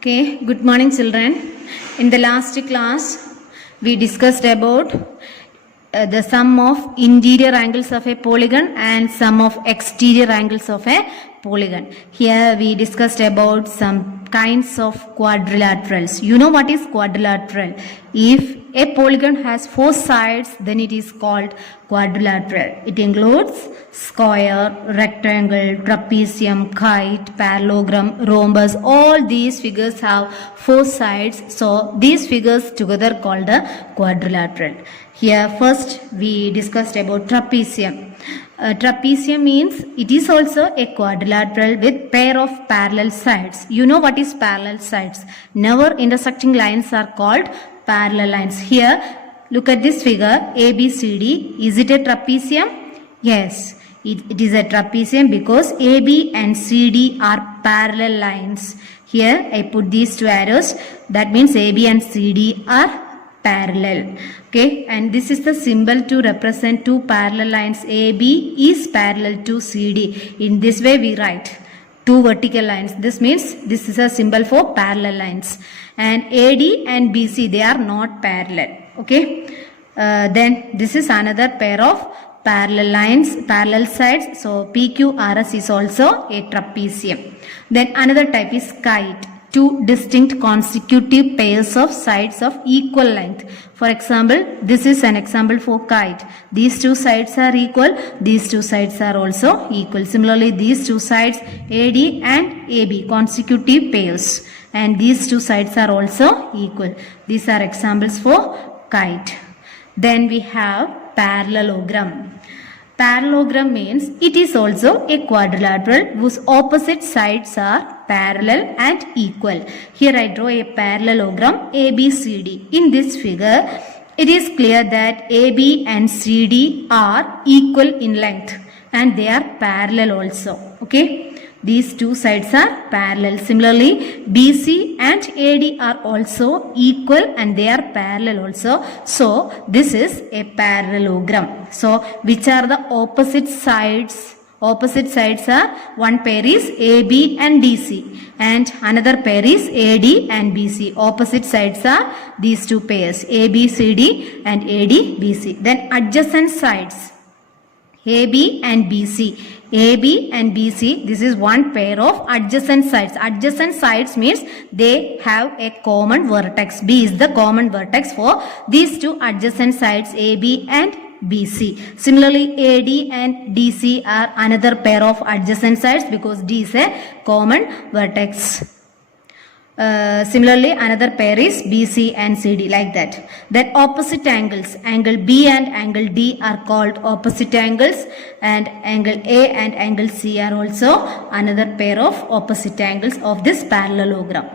Okay, good morning children. In the last class, we discussed about the sum of interior angles of a polygon and sum of exterior angles of a polygon. Here we discussed about some kinds of quadrilaterals. You know what is quadrilateral? If a polygon has 4 sides, then it is called quadrilateral. It includes square, rectangle, trapezium, kite, parallelogram, rhombus. All these figures have 4 sides. So these figures together called a quadrilateral. Here first we discussed about trapezium. Trapezium means it is also a quadrilateral with pair of parallel sides. You know what is parallel sides? Never intersecting lines are called parallel lines. Here look at this figure ABCD. Is it a trapezium? Yes, it is a trapezium because AB and CD are parallel lines. Here I put these 2 arrows. That means AB and CD are parallel. Okay, and this is the symbol to represent 2 parallel lines. AB is parallel to CD. In this way we write 2 vertical lines. This means this is a symbol for parallel lines. And AD and BC, they are not parallel. Okay, then this is another pair of parallel lines, parallel sides. So PQRS is also a trapezium. Then another type is kite. 2 distinct consecutive pairs of sides of equal length. For example, this is an example for kite. These 2 sides are equal. These 2 sides are also equal. Similarly, these 2 sides AD and AB consecutive pairs. And these 2 sides are also equal. These are examples for kite. Then we have parallelogram. Parallelogram means it is also a quadrilateral whose opposite sides are parallel and equal. Here I draw a parallelogram ABCD. In this figure, it is clear that AB and CD are equal in length and they are parallel also. Okay. These 2 sides are parallel. Similarly, BC and AD are also equal and they are parallel also. So, this is a parallelogram. So, which are the opposite sides? Opposite sides are, one pair is AB and DC and another pair is AD and BC. Opposite sides are these 2 pairs, ABCD and ADBC. Then adjacent sides, AB and BC. AB and BC, this is one pair of adjacent sides. Adjacent sides means they have a common vertex. B is the common vertex for these 2 adjacent sides AB and BC. Similarly, AD and DC are another pair of adjacent sides because D is a common vertex. Similarly, another pair is BC and CD, like that. Then opposite angles, angle B and angle D are called opposite angles, and angle A and angle C are also another pair of opposite angles of this parallelogram.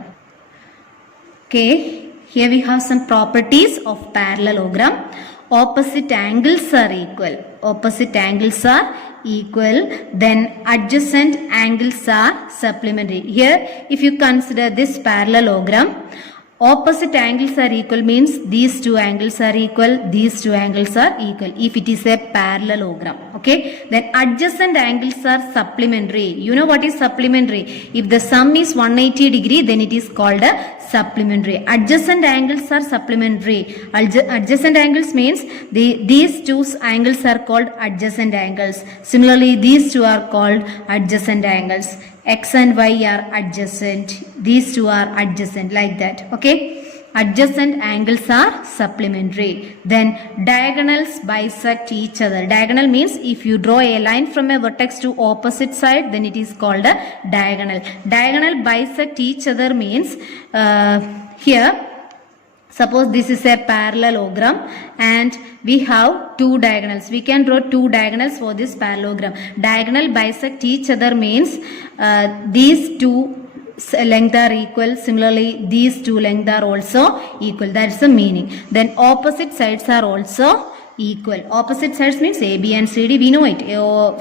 Okay, here we have some properties of parallelogram. Opposite angles are equal. Opposite angles are equal. Then adjacent angles are supplementary. Here, if you consider this parallelogram, opposite angles are equal means these 2 angles are equal, these 2 angles are equal if it is a parallelogram. Okay, then adjacent angles are supplementary. You know what is supplementary? If the sum is 180 degree, then it is called a supplementary. Adjacent angles are supplementary. Adjacent angles means these 2 angles are called adjacent angles. Similarly, these 2 are called adjacent angles. X and Y are adjacent. These 2 are adjacent, like that. Okay. Adjacent angles are supplementary. Then diagonals bisect each other. Diagonal means if you draw a line from a vertex to opposite side, then it is called a diagonal. Diagonal bisect each other means here suppose this is a parallelogram and we have 2 diagonals. We can draw 2 diagonals for this parallelogram. Diagonal bisect each other means these 2 length are equal. Similarly, these 2 length are also equal. That's the meaning. Then opposite sides are also equal. Opposite sides means AB and CD. We know it.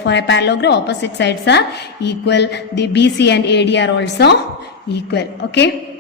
For a parallelogram, opposite sides are equal. The BC and AD are also equal. Okay.